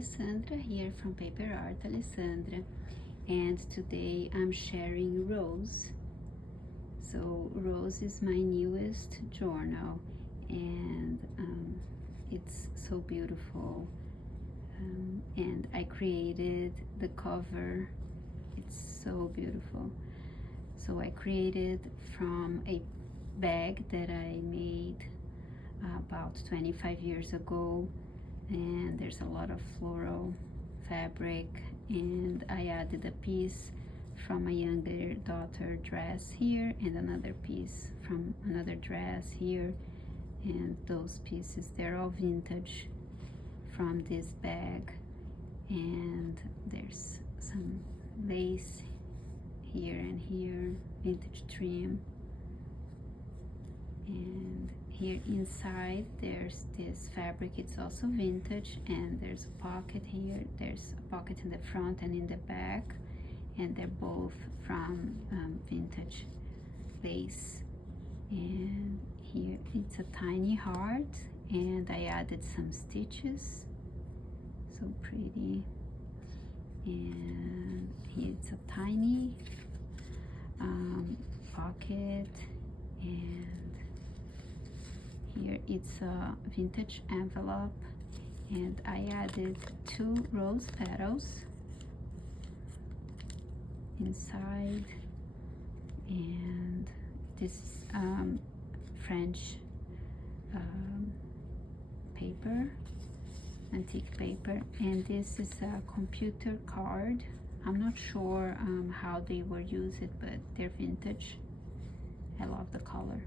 Alessandra here from PaperArtAlessandra, and today I'm sharing Rose. So Rose is my newest journal, and it's so beautiful, and I created the cover. It's so beautiful. So I created from a bag that I made about 25 years ago, and there's a lot of floral fabric, and I added a piece from a younger daughter dress here and another piece from another dress here, and those pieces, they're all vintage from this bag. And there's some lace here and here, vintage trim, and here inside there's this fabric, it's also vintage, and there's a pocket here, there's a pocket in the front and in the back, and they're both from vintage lace. And here it's a tiny heart, and I added some stitches, so pretty. And here it's a tiny pocket, and here it's a vintage envelope, and I added 2 rose petals inside, and this is French paper, antique paper, and this is a computer card. I'm not sure how they were used, but they're vintage. I love the color.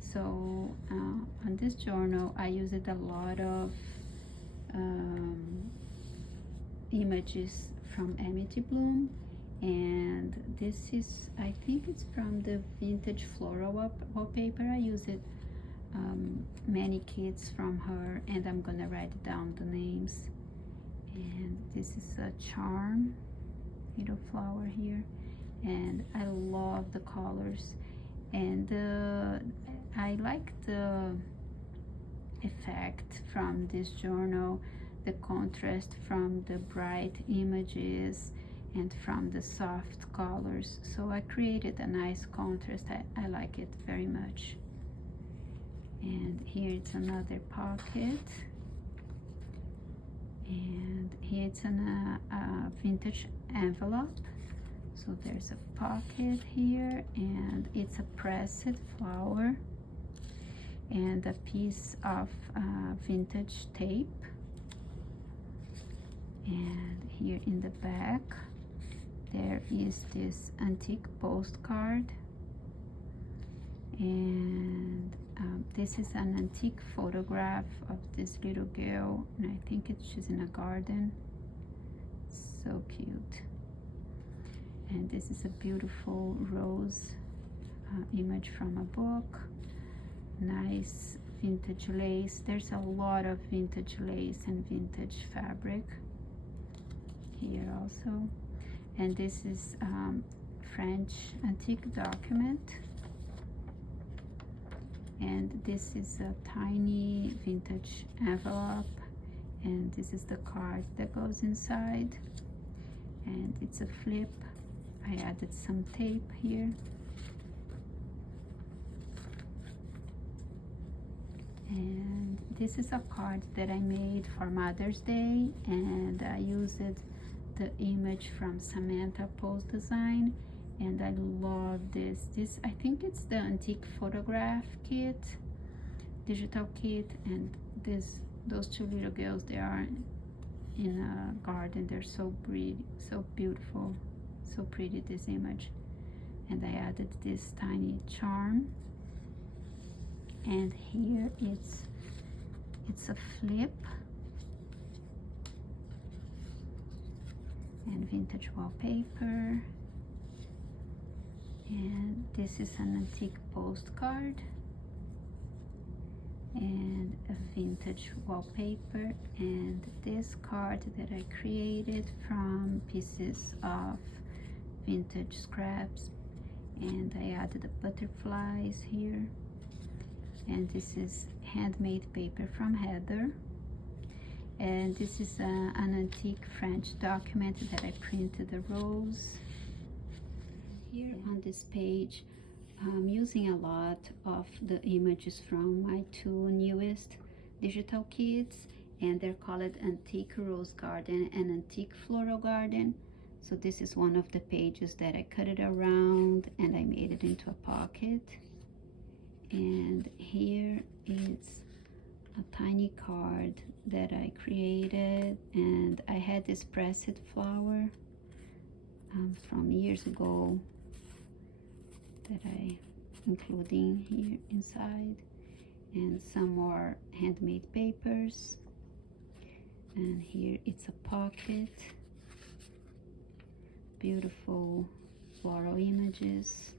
So on this journal I used a lot of images from Amity Bloom, and this is, I think it's from the vintage Floral wallpaper. I used many kits from her, and I'm gonna write down the names. And this is a charm, little flower here, and I love the colors, and I like the effect from this journal, the contrast from the bright images and from the soft colors. So I created a nice contrast. I like it very much. And here it's another pocket, and here it's a vintage envelope. So there's a pocket here, and it's a pressed flower and a piece of vintage tape. And here in the back there is this antique postcard, and this is an antique photograph of this little girl, and I think she's in a garden. So cute. And this is a beautiful rose image from a book. Nice vintage lace. There's a lot of vintage lace and vintage fabric here also. And this is French antique document, and this is a tiny vintage envelope, and this is the card that goes inside, and it's a flip. I added some tape here, and this is a card that I made for Mother's Day, and I used the image from Poole Designs, and I love this. I think it's the antique photograph kit, digital kit, and those 2 little girls, they are in a garden. They're so pretty, so beautiful, so pretty, this image. And I added this tiny charm, and here it's a flip and vintage wallpaper, and this is an antique postcard and a vintage wallpaper, and this card that I created from pieces of vintage scraps, and I added the butterflies here, and this is handmade paper from Heather, And this is an antique French document that I printed the rose. Here on this page, I'm using a lot of the images from my two newest digital kits, and they're called Antique Rose Garden and Antique Floral Garden. So this is one of the pages that I cut it around and I made it into a pocket. And here is a tiny card that I created, and I had this pressed flower from years ago that I including here inside, and some more handmade papers. And here it's a pocket, beautiful floral images.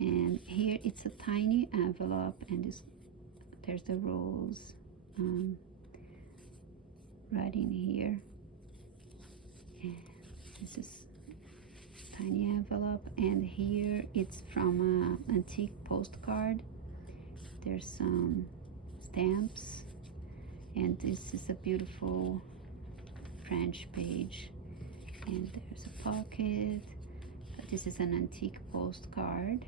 And here it's a tiny envelope, and there's the rose right in here. And this is tiny envelope, and here it's from an antique postcard. There's some stamps, and this is a beautiful French page, and there's a pocket. This is an antique postcard,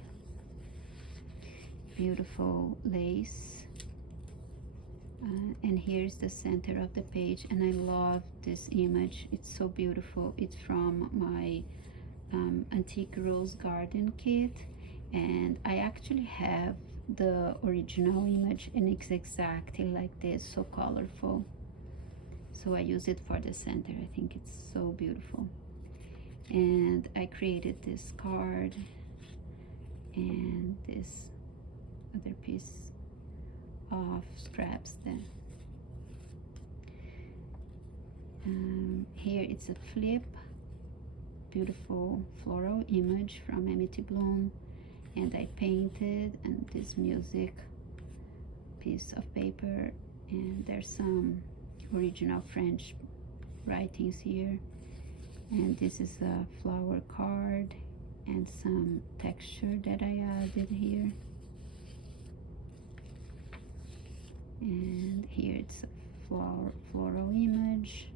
beautiful lace, and here's the center of the page. And I love this image, it's so beautiful. It's from my antique rose garden kit, and I actually have the original image, and it's exactly like this, so colorful. So I use it for the center. I think it's so beautiful. And I created this card and this other piece of scraps then. Here it's a flip, beautiful floral image from Amity Bloom, and I painted and this music piece of paper, and there's some original French writings here. And this is a flower card and some texture that I added here. And here it's a floral image.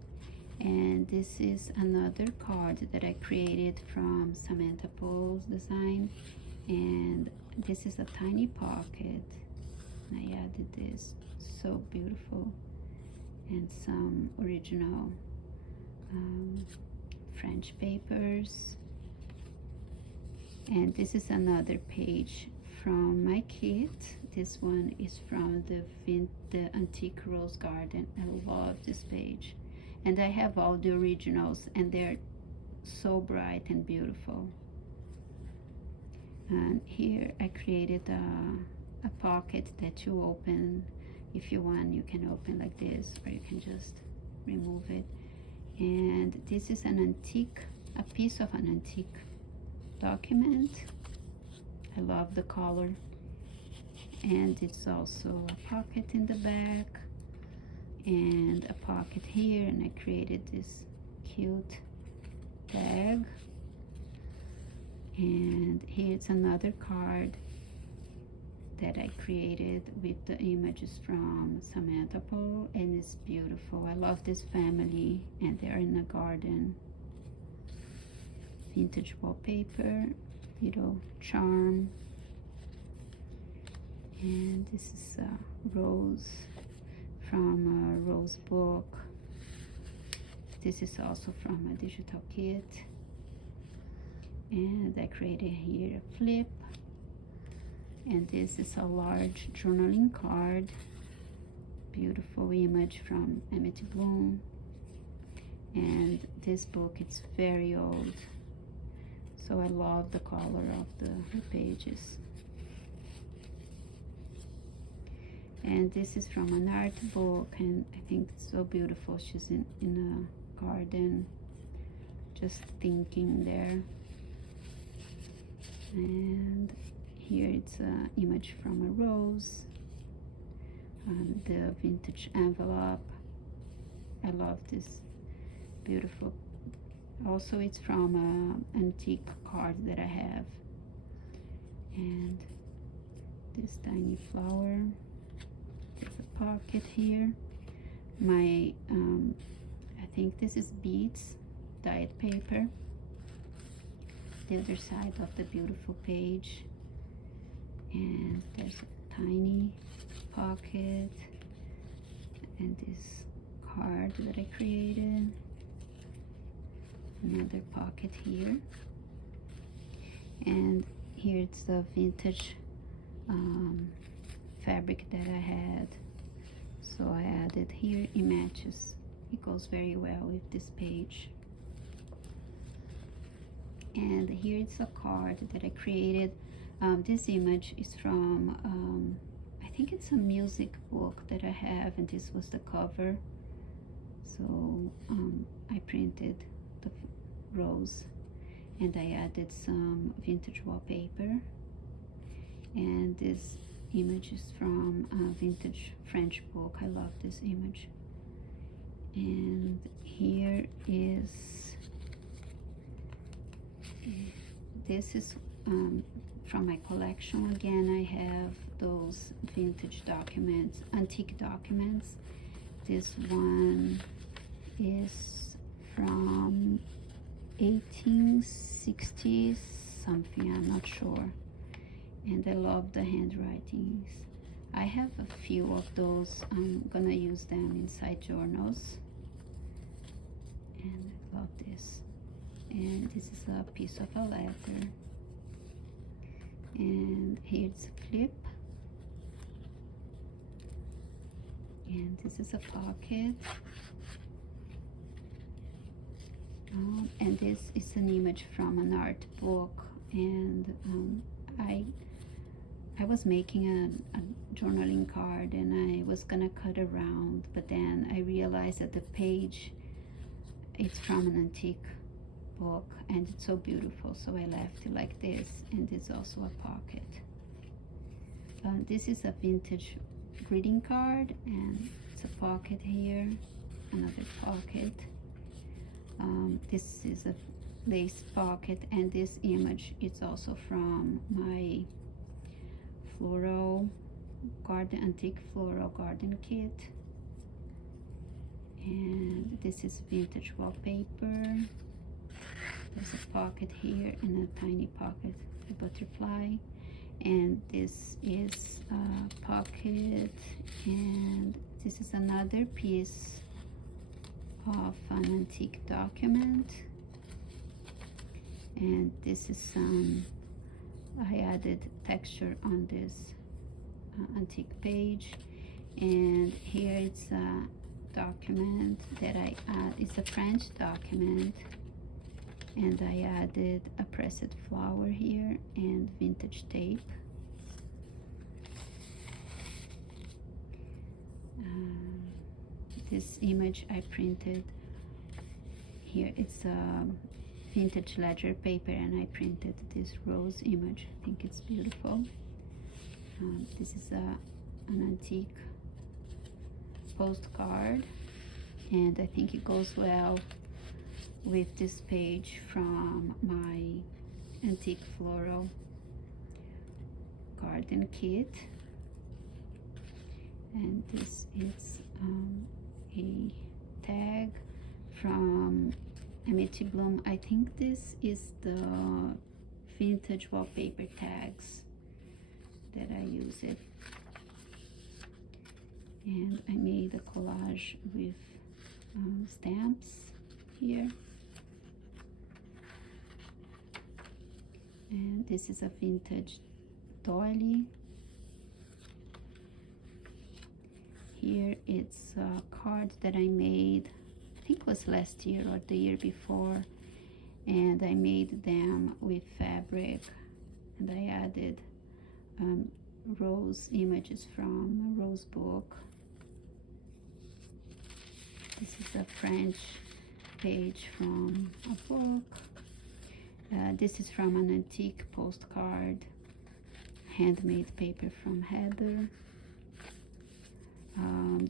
And this is another card that I created from Samantha Poole Designs, and this is a tiny pocket. I added this, so beautiful, and some original French papers. And this is another page from my kit. This one is from the Antique Rose Garden. I love this page, and I have all the originals, and they're so bright and beautiful. And here I created a pocket that you open. If you want, you can open like this, or you can just remove it. And this is a piece of an antique document. I love the color. And it's also a pocket in the back and a pocket here, and I created this cute tag. And here's another card that I created with the images from Samantha Poole, and it's beautiful. I love this family, and they're in a garden. Vintage wallpaper, little charm. And this is a rose from a rose book. This is also from a digital kit. And I created here a flip. And this is a large journaling card. Beautiful image from Amity Bloom. And this book is very old, so I love the color of the pages. And this is from an art book, and I think it's so beautiful. She's in a garden, just thinking there. And here it's an image from a rose, the vintage envelope. I love this, beautiful. Also, it's from an antique card that I have. And this tiny flower. There's a pocket here. my I think this is beads dyed paper. The other side of the beautiful page, and there's a tiny pocket and this card that I created, another pocket here, and here it's the vintage fabric that I had, so I added here. It matches, it goes very well with this page. And here it's a card that I created. This image is from I think it's a music book that I have, and this was the cover. So I printed the rose and I added some vintage wallpaper, and this image is from a vintage French book. I love this image. And here is, this is from my collection. Again, I have those vintage documents, antique documents. This one is from 1860 something, I'm not sure. And I love the handwritings. I have a few of those. I'm gonna use them inside journals. And I love this. And this is a piece of a letter. And here's a clip. And this is a pocket. And this is an image from an art book. And I was making a journaling card, and I was gonna cut around, but then I realized that the page, it's from an antique book and it's so beautiful, so I left it like this. And it's also a pocket. This is a vintage greeting card, and it's a pocket here, another pocket. This is a lace pocket, and this image is also from my floral garden, antique floral garden kit. And this is vintage wallpaper. There's a pocket here and a tiny pocket, a butterfly. And this is a pocket, and this is another piece of an antique document. And this is I added texture on this antique page. And here it's a document that it's a French document, and I added a pressed flower here and vintage tape. This image I printed here. It's a vintage ledger paper, and I printed this rose image. I think it's beautiful. This is an antique postcard, and I think it goes well with this page from my antique floral garden kit. And this is a tag from Amity Bloom. I think this is the vintage wallpaper tags that I use it. And I made a collage with stamps here. And this is a vintage doily. Here it's a card that I made, I think it was last year or the year before, and I made them with fabric, and I added rose images from a rose book. This is a French page from a book. This is from an antique postcard, handmade paper from Heather.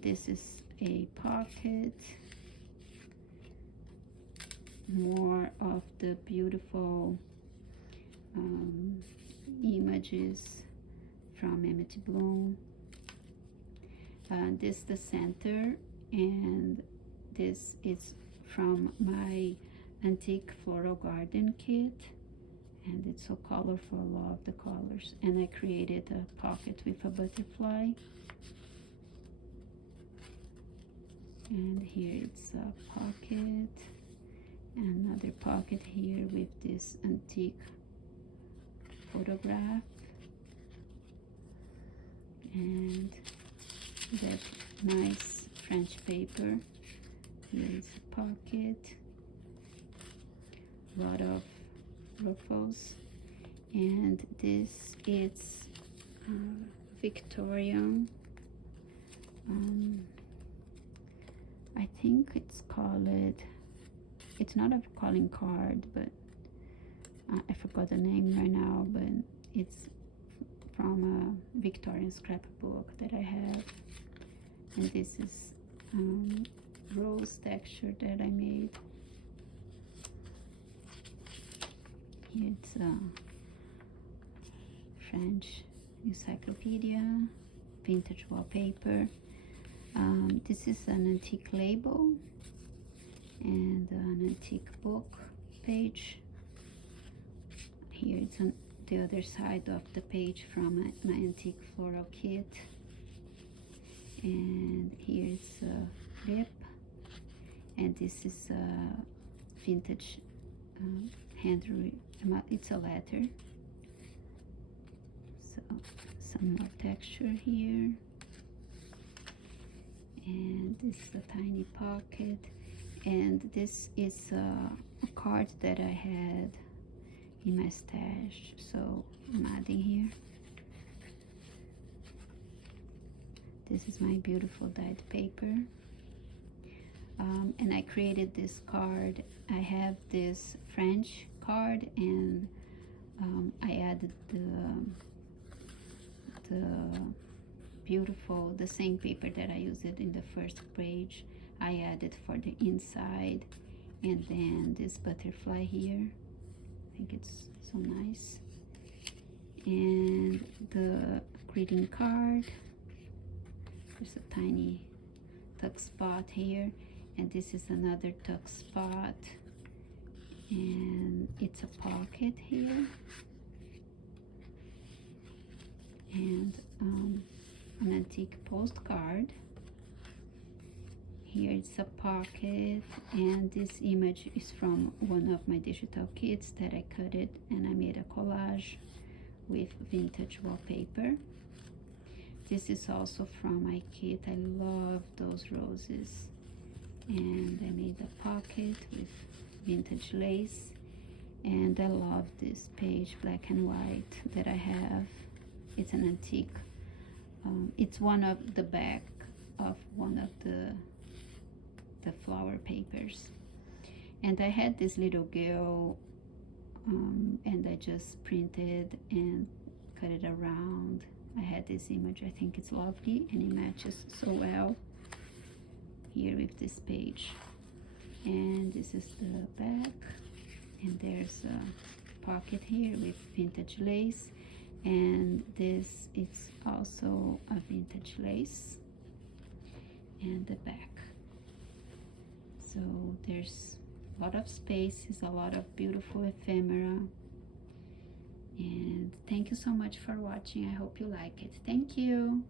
This is a pocket. More of the beautiful images from Amity Bloom. This the center and this is from my antique floral garden kit, and it's so colorful. I love the colors. And I created a pocket with a butterfly, and here it's a pocket, another pocket here with this antique photograph, and that nice French paper. Here is a pocket, a lot of ruffles, and this is Victorian. I think it's called, it's not a calling card, but I forgot the name right now, but it's from a Victorian scrapbook that I have. And this is rose texture that I made. Here it's a French encyclopedia, vintage wallpaper. This is an antique label and an antique book page. Here it's on the other side of the page from my antique floral kit. And here it's a lip, and this is a vintage handwritten. It's a letter. So some more texture here, and this is a tiny pocket, and this is a card that I had in my stash, so I'm adding here. This is my beautiful dyed paper, and I created this card. I have this French card, and I added the same paper that I used it in the first page. I added for the inside, and then this butterfly here. I think it's so nice. And the greeting card. There's a tiny tuck spot here, and this is another tuck spot, and it's a pocket here, and an antique postcard. Here it's a pocket, and this image is from one of my digital kits that I cut it, and I made a collage with vintage wallpaper. This is also from my kit. I love those roses. And I made a pocket with vintage lace. And I love this page, black and white, that I have. It's an antique. It's one of the back of one of the flower papers. And I had this little girl, and I just printed and cut it around. I had this image. I think it's lovely, and it matches so well here with this page. And this is the back, and there's a pocket here with vintage lace, and this is also a vintage lace, and the back. So there's a lot of spaces, a lot of beautiful ephemera. And thank you so much for watching. I hope you like it. Thank you.